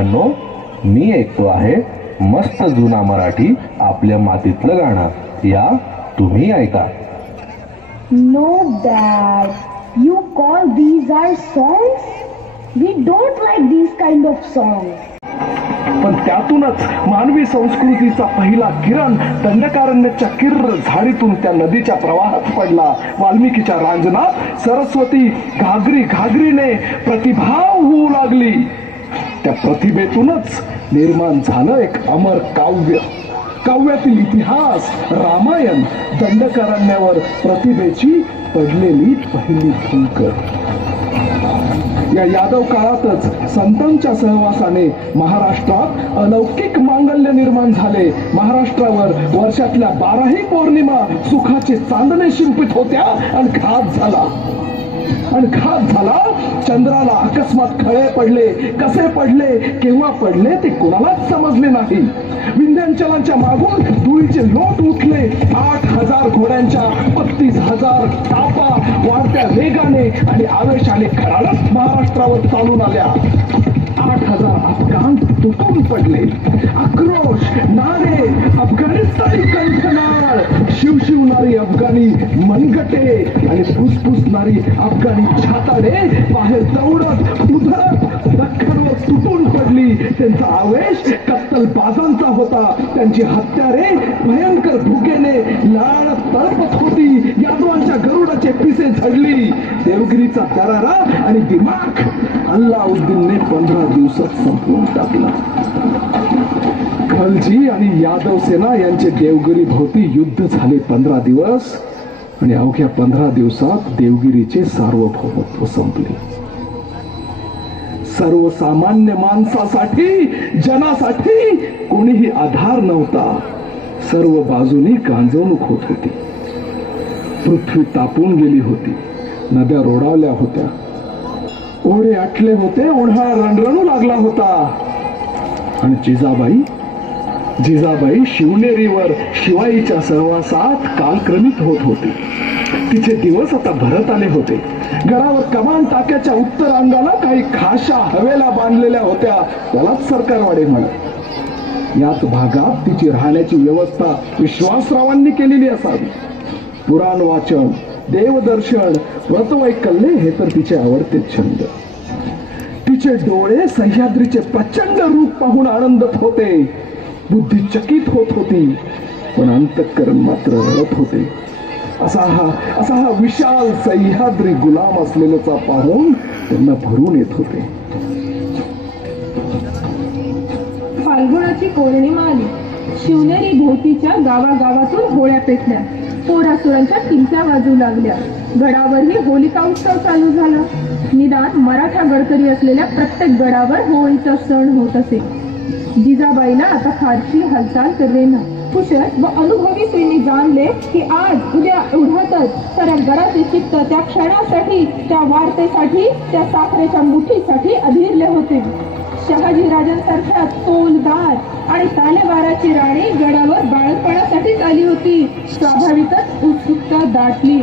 बाळांनो, मी ऐकतो आहे मस्त जुना मराठी आपल्या मातीतलं गाणं. या तुम्ही ऐका. No, Dad. You call these our songs? We don't like these kind of songs. पण त्यातूनच मानवी संस्कृतीचा पहिला किरण दंडकारण्याच्या किर्र झाडीतून त्या नदीच्या प्रवाहात पडला. वाल्मिकीच्या रांजणात सरस्वती घागरी घागरीने प्रतिभाव होऊ लागली. त्या प्रतिभेतूनच निर्माण झालं एक अमर काव्य. काव्यातील इतिहास रामायण दंडकारण्यावर प्रतिभेची पडलेली पहिली फुंकर. या यादव काळातच संतांच्या सहवासाने महाराष्ट्रात अलौकिक मांगल्य निर्माण झाले. महाराष्ट्रावर वर्षातल्या 12ही पौर्णिमा सुखाचे चांदणे शिंपित होत्या आणि घात झाला. चंद्राला अकस्मात खळे पडले. कसे पडले, केव्हा पडले ते कोणालाच समजले नाही. विंध्याचलांच्या मागून धुळीचे लोट उठले. 8,000 घोड्यांच्या 32,000 तापा वाढत्या वेगाने आणि आवेशाने खराडत महाराष्ट्रावर चालून आल्या. 8,000 अफगाण तुटून पडले. आक्रोश, नारे, अफगाणिस्तानी कंठनाळ, शिवशिवणारी अफगाणी मनगटे आणि फुसफुसणारी अफगाणी छाताडे बाहेर दौडत उधळत दख्खनवर तुटून पडली. त्यांचा आवेश कत्तल बाजांचा होता. त्यांची हत्यारे भयंकर भुकेने लाळत तळपत होती. यादवांच्या गरुडाचे पिसे झडली. देवगिरीचा दरारा आणि दिमाग अल्लाउद्दीनने 15 दिवसात संपवून टाकला. खलजी आणि यादव सेना यांचे देवगिरी भोवती युद्ध झाले 15 दिवस आणि अवघ्या 15 दिवसात देवगिरीचे सार्वभौमत्व संपले. सर्वसामान्य माणसासाठी, जनासाठी कोणीही आधार नव्हता. सर्व बाजूनी गांजवणूक होत होती. पृथ्वी तापून गेली होती. नद्या रोडावल्या होत्या. ओढे आटले होते. उन्हाळा रणरणू लागला होता. आणि जिजाबाई शिवनेरीवर शिवाईच्या सहवासात कालक्रमित होत होती. तिचे दिवस आता भरत आले होते. गडावर कमान टाक्याच्या उत्तर अंगाला काही खाशा हवेला बांधलेल्या होत्या. त्यालाच सरकारवाडे म्हणत. याच भागात तिची राहण्याची व्यवस्था विश्वासरावांनी केलेली असावी. पुराण वाचन, देवदर्शन, व्रतवैकल्य हे तर तिचे आवडते छंद. तिचे डोळे सह्याद्रीचे प्रचंड रूप पाहून आनंदत होते. बुद्धी चकित होत होती, पण अंतःकरण मात्र रडत होते. असा हा विशाल सह्याद्री गुलाम असलेल्याचा पाहून त्यांना भरून येत होते. फाल्गुनाची पौर्णिमा आली. शिवनेरी भोवतीच्या गावागावातून होळ्या पेटल्या. पोरासुरांच्या टिमक्या वाजू लागल्या. गडावरही होलिका उत्सव चालू झाला. निदान मराठा गडकरी असलेल्या प्रत्येक गडावर होळीचा सण होत असे. जिजाबाईला आता फारशी हालचाल करेना. कुशल व अनुभवी स्त्रीने जाणले की आज उद्या एवढ्यातच साऱ्या गडाचे चित्त त्या क्षणासाठी, त्या वार्तेसाठी, त्या साखरेच्या मुठीसाठी अधीरले होते. शहाजी राजांसारख्या तोलदार आणि तालेबाराची राणी गडावर बाळपणासाठीच आली होती. स्वाभाविकच उत्सुकता दाटली.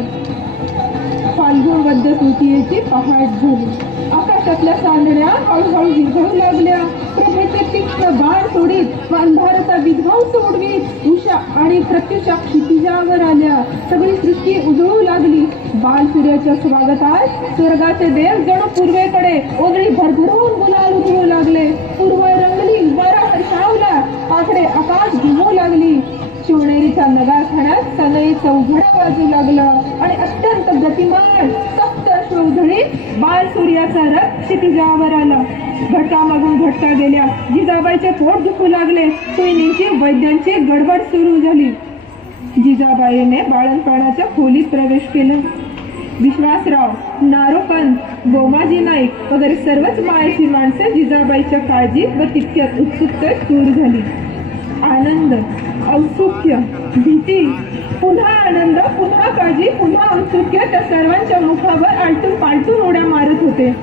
फाल्गुन वद्य तृतीयेची पहाट झाली. आकाशातल्या चांदण्या हळूहळू विरघळू लागल्या. प्रभेचे तीक्ष्ण बाण सोडीत व अंधाराचा विध्वंस उडवीत उषा आणि प्रत्युषा क्षितिजावर आल्या. सगळी सृष्टी उजळू लागली. बालसूर्याच्या स्वागतात स्वर्गाचे देव जणू पूर्वेकडे ओघळी भरभरून गुलाल उधळू लागले. पूर्व रंगली, वारा हर्षावला, आकडे आकाश घुमू लागली. शिवनेरीच्या नगारखान्यात सनई चौघडा वाजू लागला आणि अत्यंत गतिमान सप्त उधळीत बाल सूर्याचा रथ क्षितिजावर आला. घटकामागून घटका गेल्या. जिजाबाईचे पोट दुखू लागले. सैनिकांची वैद्यांची गडबड सुरू झाली. जिजाबाईने बाळंतपणाच्या खोलीत प्रवेश केला. विश्वासराव, नारोपंत, गोमाजी नाईक वगैरे सर्वच मायेची माणसं जिजाबाईच्या काळजीत व तितक्यात उत्सुकतेत दूर झाली. आनंद, औत्सुक्य, भीती, पुन्हा आनंद, पुन्हा काळजी, पुन्हा औत्सुक्य त्या सर्वांच्या मुखावर आलटून पालटून उड्या मारत होते.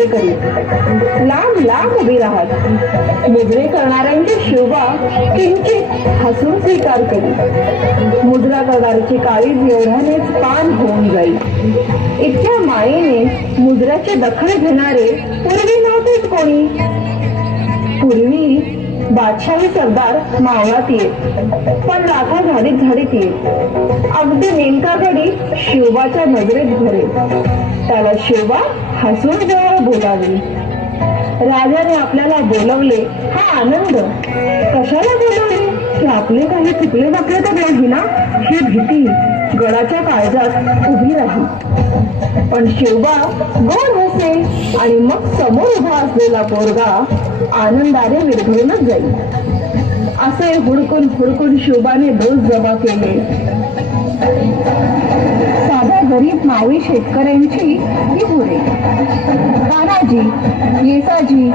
मुजरे करीत लांब लांब उभी राहत. मुजरे करणाऱ्यांची शिवबा किंचित हसून स्वीकार करी. मुजरा करणाऱ्याची काळीज एवढ्यानेच पान होऊन जाईल. इतक्या मायेने मुजऱ्याची दखल घेणारे पूर्वी नव्हतेच कोणी. पूर्वी बादशाही सरदार मावळात येत, पण लाथा झाडीत येत. अगदी नेमका घडी शिवबाच्या नजरेत भरे. त्याला शिवबा हसून जवळ बोलावली. राजाने आपल्याला बोलवले हा आनंद, कशाला बोलवले की आपले काही चुकले वाकले तर नाही ना ही भीती गडाच्या काळजात उभी राही. पण शिवबा गोड हसे आणि मग समोर उभा असलेला पोरगा आनंदाने विरघळूनच जाईल. असे हुडकून शिवबाने डोस जमा केले. साध्या गरीब मावळी शेतकऱ्यांची ही पुरे. तानाजी, येसाजी,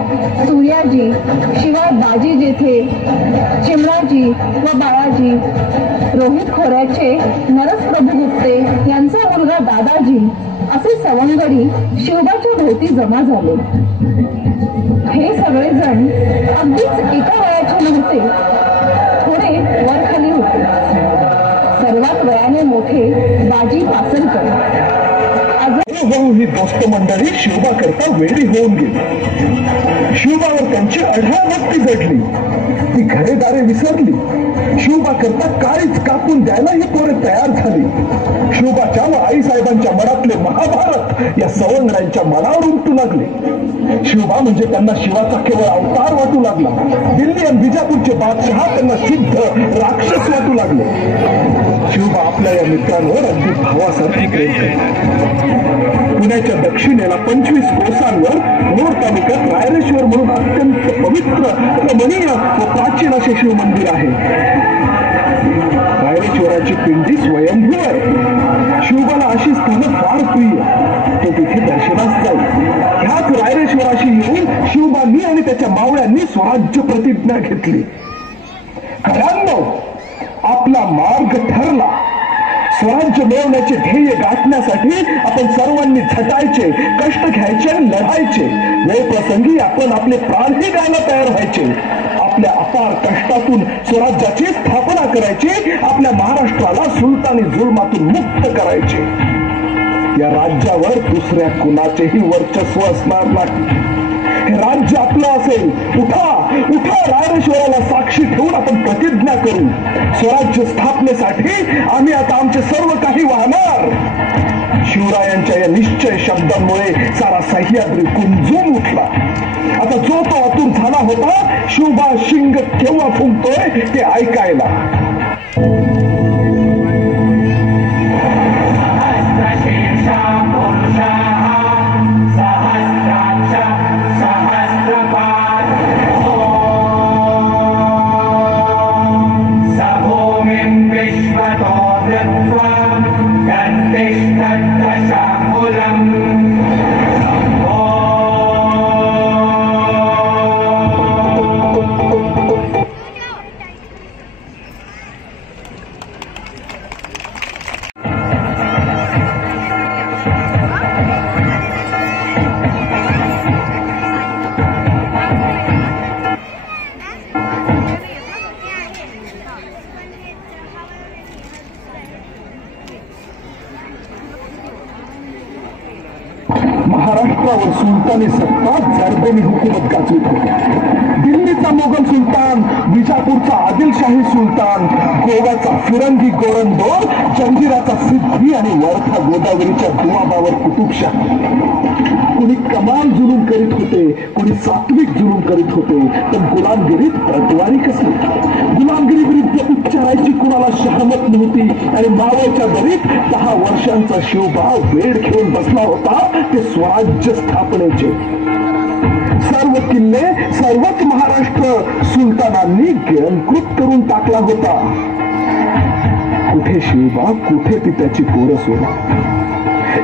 सूर्याजी, शिवाय बाजी जेथे, चिमणाजी व बाळाजी, रोहित खोऱ्याचे नरस प्रभू गुप्ते यांचा मुलगा दादाजी असे सवंगडी शिवबाच्या भोवती जमा झाले. हे सगळेजण अगदीच एका वयाचे नव्हते, थोडे वरखाली होते. सर्वात वयाने मोठे बाजी पासलकर. हळूहळू ही दोस्त मंडळी शिवबा करता वेळी होऊन गेली. शिवबावर त्यांची अढळ भक्ती जडली. ती घरेदारे विसरली. शिवबा करता काळीच कापून द्यायला ही पोरे तयार झाली. शिवबाच्या व आईसाहेबांच्या मनातले महाभारत या सवंगड्यांच्या मनावर उमटू लागले. शिवबा म्हणजे त्यांना शिवाचा केवळ अवतार वाटू लागला. दिल्ली आणि बिजापूरचे बादशहा त्यांना सिद्ध राक्षस वाटू लागले. शिवबा आपल्या या मित्रांवर अगदी भावासारखी प्रेम करतो. पुण्याच्या दक्षिणेला 25 कोसांवर मोर तालुक्यात रायरेश्वर म्हणून अत्यंत पवित्र, रमणीय व प्राचीन असे शिव मंदिर आहे. रायरेश्वराची पिंडी स्वयंभू आहे. शिवबाला अशी स्थानं फार प्रिय. तो तिथे दर्शनास जाईल. ह्याच रायरेश्वराशी येऊन शिवबांनी आणि त्याच्या मावळ्यांनी स्वराज्य प्रतिज्ञा घेतली. खऱ्यांनो, आपला मार्ग ठरला. स्वराज्य मिळवण्याचे ध्येय गाठण्यासाठी आपण सर्वांनी झटायचे, कष्ट घ्यायचे आणि लढायचे. वेळ प्रसंगी आपण आपले प्राणही द्यायला तयार व्हायचे. आपल्या अपार कष्टातून स्वराज्याची स्थापना करायची. आपल्या महाराष्ट्राला सुलतानी जुलमातून मुक्त करायचे. या राज्यावर दुसऱ्या कुणाचेही वर्चस्व असणार नाही. हे राज्य आपलं असेल. उठा उठा, रायरेश्वराला साक्षी ठेवून आपण प्रतिज्ञा करू. स्वराज्य स्थापनेसाठी आम्ही आता आमचे सर्व काही वाहणार. शिवरायांच्या या निश्चय शब्दांमुळे सारा सह्याद्री कुंजून उठला. आता जो तो आतुर झाला होता शिवबा शिंग केव्हा फुंकतोय ते ऐकायला. महाराष्ट्रावर सुलतानी सत्ता जरबेनी हुकूमत गाजवीत होती. दिल्लीचा मोगल सुलतान, बिजापूरचा आदिलशाही सुलतान, गोव्याचा फिरंगी गोरंदोर, जंजिराचा सिद्धी आणि वर्धा गोदावरीच्या दुआबावर कुतुबशाही. कुणी कमाल जुलूम करीत होते, कुणी सात्विक जुलूम करीत होते, पण गुलामगिरीत प्रतवारी कसली. गुलामगिरी विरुद्ध उच्चारायची कुणाला शहामत नव्हती. आणि मावळच्या दरीत 10 वर्षांचा शिवबा वेळ घेऊन बसला होता ते स्वराज्य स्थापनेचे. सर्व किल्ले, सर्वच महाराष्ट्र सुलतानांनी गिळंकृत करून टाकला होता. कुठे शिवबा, कुठे ती त्याची पोरसोडा.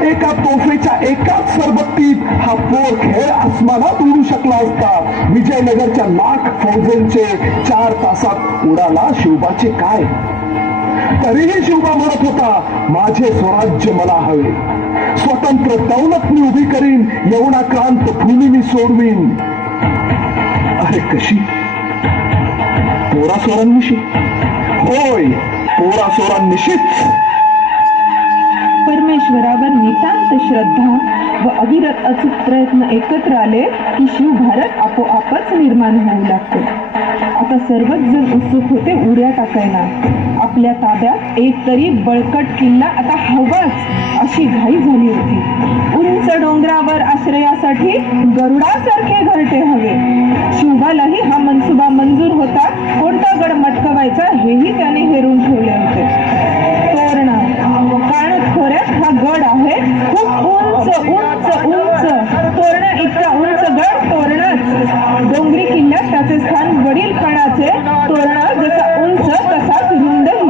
एका तोफेच्या एकाच सरबत्तीत हा पोर खेळ आसमानात उडू शकला असता. विजयनगरच्या लाख फौजेंचे 4 तासात उडाला शिवबाचे काय. तरीही शिवबा म्हणत होता, माझे स्वराज्य मला हवे. स्वतंत्र दौलत मी उभी करीन, एवढा क्रांत भूमी मी सोडवीन. अरे कशी? पोरासोरांविषयी? होय, पोरासोरांविषयीच. परमेश्वरावर नितांत श्रद्धा व अविरत अचूक प्रयत्न एकत्र आले की शिवभारत आपोआपच निर्माण होऊ लागतो. आता सर्वच जण उत्सुक होते उड्या टाकायला. आपल्या ताब्यात एक तरी बळकट किल्ला आता हवाच अशी घाई झाली होती. उंच डोंगरावर आश्रयासाठी गरुडासारखे घरटे हवे. शिवबालाही हा मनसुबा मंजूर होता. कोणता गड मटकवायचा हेही त्याने हेरून ठेवले होते. तोरणा काणत खोऱ्यात हा गड आहे. खूप उंच उंच उंच. तोरणा इतका उंच गड तोरणाच. डोंगरी किल्ल्यात त्याचे स्थान वडील खानाचे. तोरणा जसा उंच तसाच रुंदही.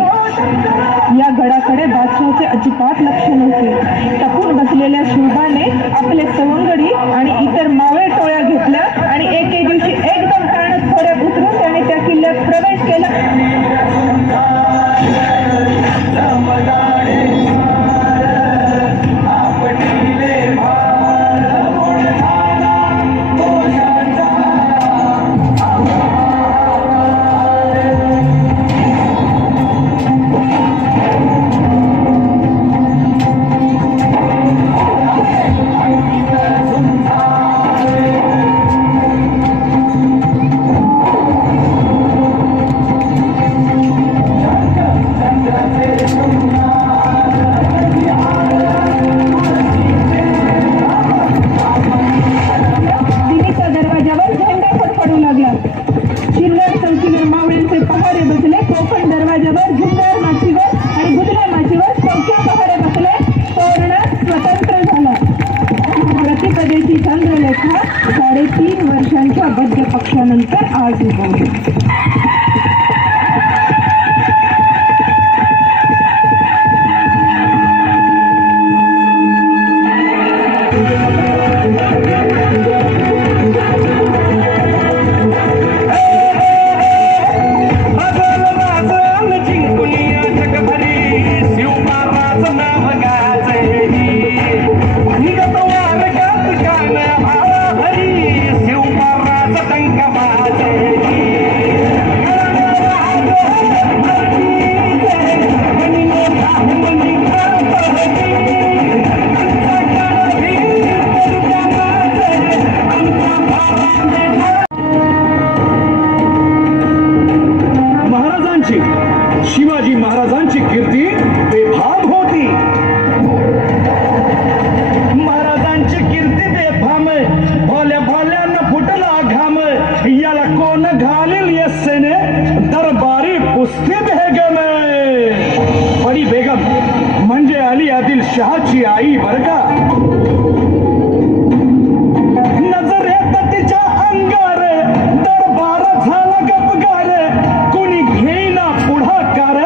या गडाकडे बादशाहाचे अजिबात लक्ष नव्हते. टपून बसलेल्या शिवबाने आपले सवंगडी आणि इतर मावळे टोळ्या घेतल्या आणि एके दिवशी एकदम काणत खोऱ्यात उतरून त्याने त्या किल्ल्यात प्रवेश केला. चंद्रलेखा 3.5 वर्षांच्या बद्ध पक्षानंतर आज उगवली. शिवाजी महाराजांची कीर्ती बेफाम होती. महाराजांची कीर्ती बेफाम, भोल्या भोल्यानं फुटला घाम. याला कोण घालील यस्सेने दरबारी पुस्तित हे गम. बडी बेगम म्हणजे अली आदिल शहाची आई बर का. नजरेत तिच्या अंगार दरबार झाला गपगार. कोणी घेईना पुढाकार,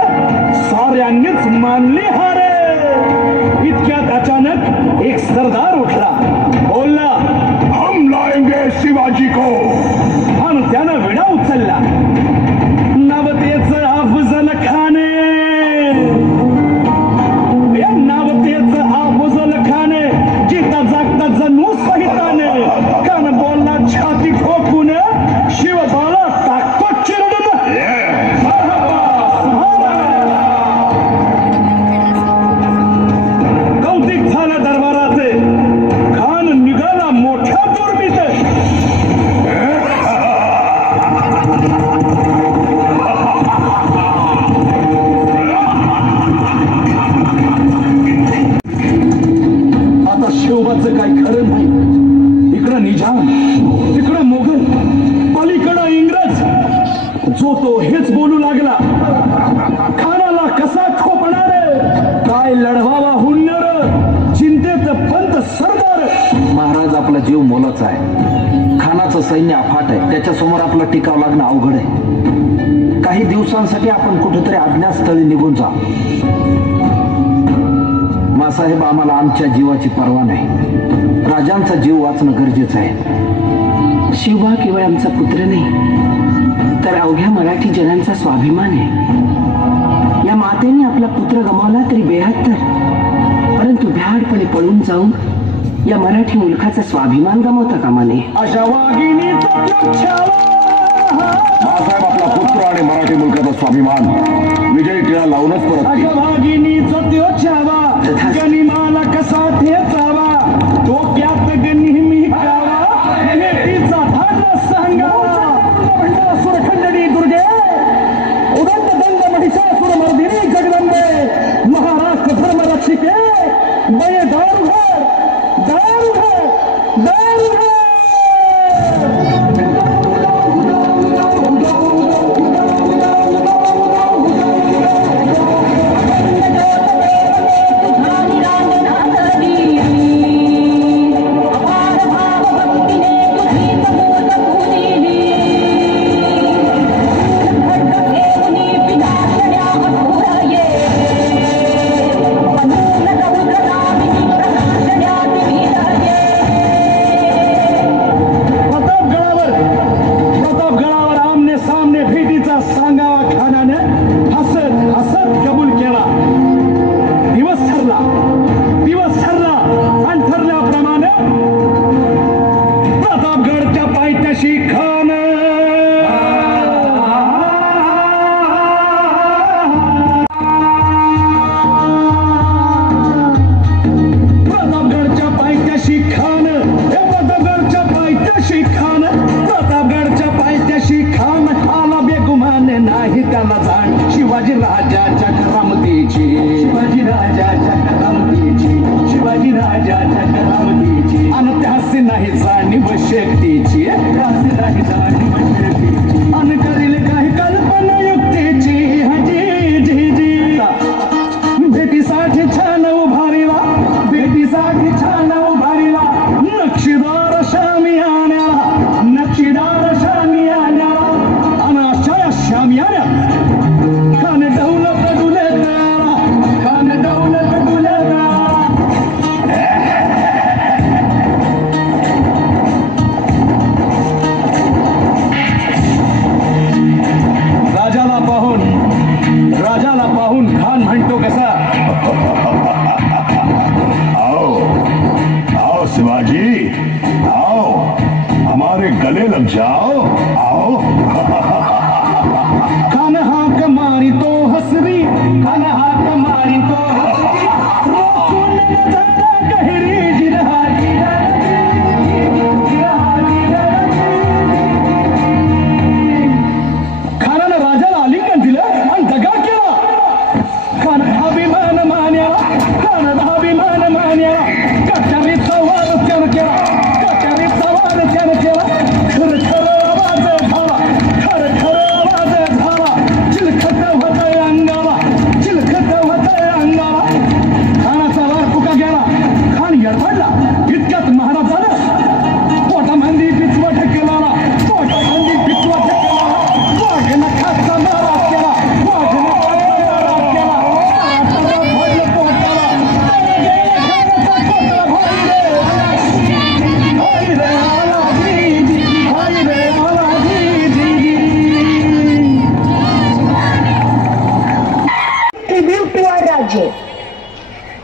साऱ्यांनीच मानली हार. इतक्यात अचानक एक सरदार उठला, बोलला, हम लाएंगे शिवाजी को. आणि त्यानं विडा उचलला. नवतेच अफजल खान. नवतेच अफजल खान जिता जागता जणू सहिताने. कान बोलला छाती ठोकून, शिवबाला टाकतो चिरडून. कौतिक झालं दरबाराचे. खान निघाला मोठ्या दुर्मीत. आता शिवबाचं काही खरं नाही. इकडं निजाम, तिकडं मोगल, पलीकडं इंग्रज. जो तो हेच बोलू लागला. खानाला कसा खोपणार, काय लढवावा हुन्नर. चिंतेत पंत सरदार. महाराज आपला जीव मोलाचा आहे. खानाचं सैन्य अफाट आहे. त्याच्यासमोर आपला टिकाव लागणं अवघड आहे. काही दिवसांसाठी आपण कुठेतरी अज्ञातस्थळी निघून जा. मासाहेब, आम्हाला आमच्या जीवाची पर्वा नाही. राजांचा जीव वाचणं गरजेचं आहे. शिवबा केवळ आमचा पुत्र नाही, तर अवघ्या मराठी जनांचा स्वाभिमान आहे. या मातेने आपला पुत्र गमावला तरी 72, परंतु तू भ्याडपणे पळून जाऊन या मराठी मुलखाचा स्वाभिमान गमावता कामा नये. अशा वाघिणीचा बाळासाहेब आपला पुत्र आणि मराठी मुलकाचा स्वाभिमान विजयी टिळा लावूनच परत अशा वाघिणीचा त्यो छावा गनिमाला कसा ठेचावा डोक्यात नेहमी कावा नेटीचा धागा सांगावा सुरखंडणी दुर्गे उदंत दंड महिषासुर मर्दिनी जगदंबे महाराष्ट्र धर्म रक्षिके बये दारुघर दारुघर दारुघर.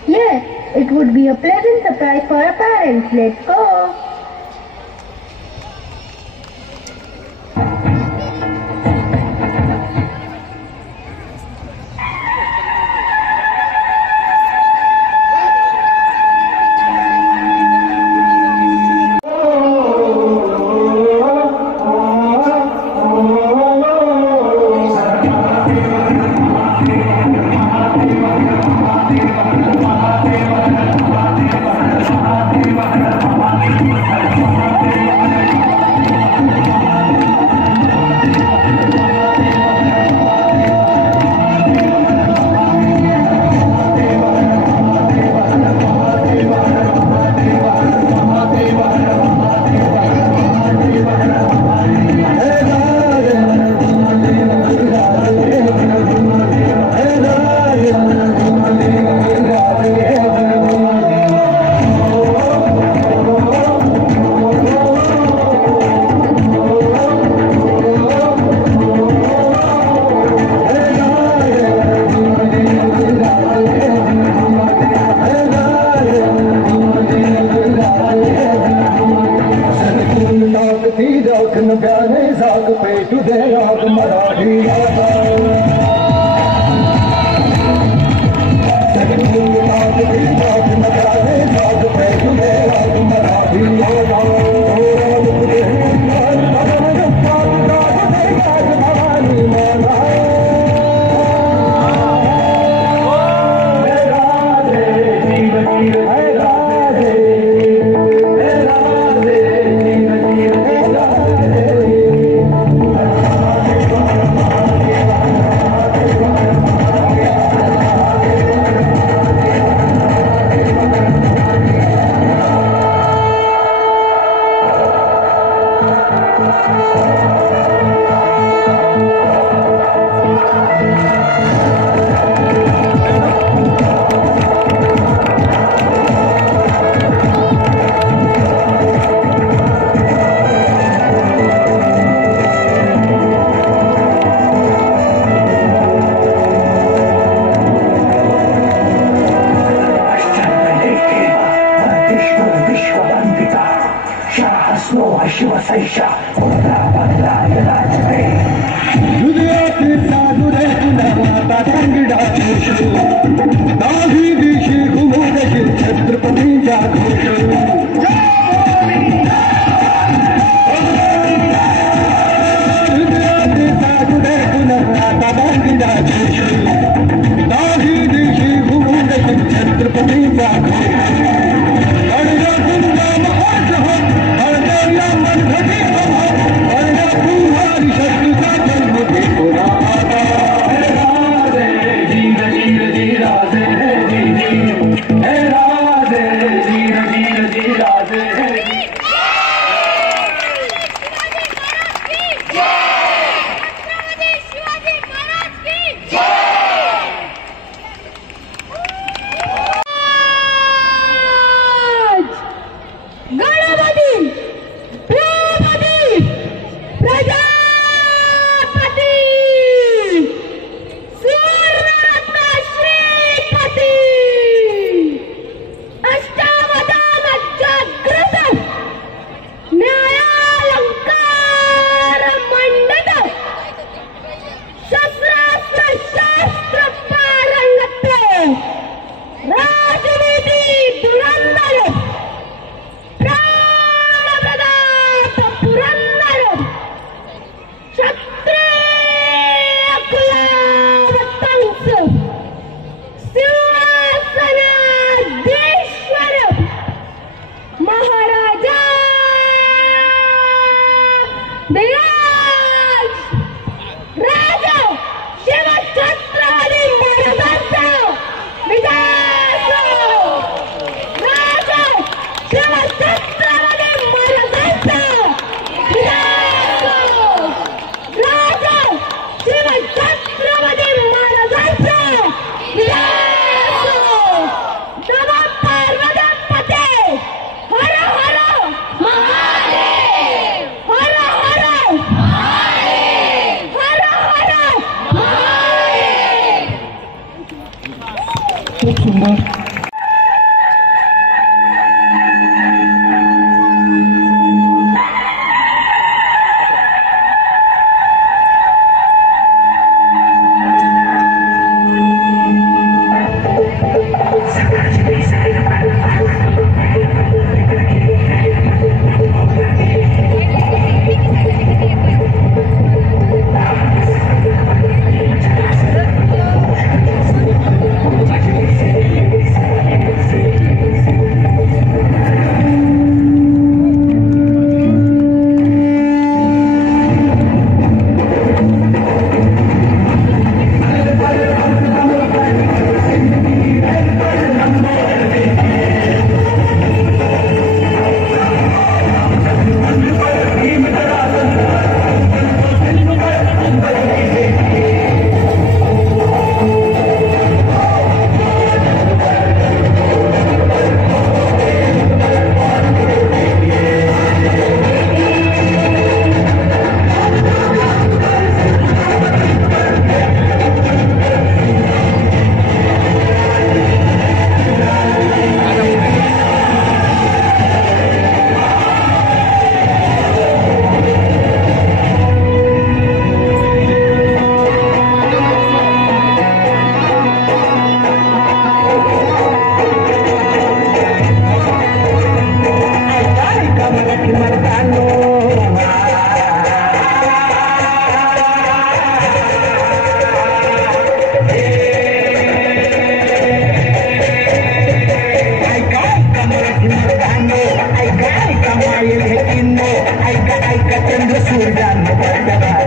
Yes, it would be a pleasant surprise for our parents. Let's go. Lakh नव्याने जाग पेटू दे आग मराठी जाग पेटू दे आग मराठी शिवसैषा छत्रपतींच्या घोष छत्रपतींचा ऐका ऐका चंद्र सूर्यानं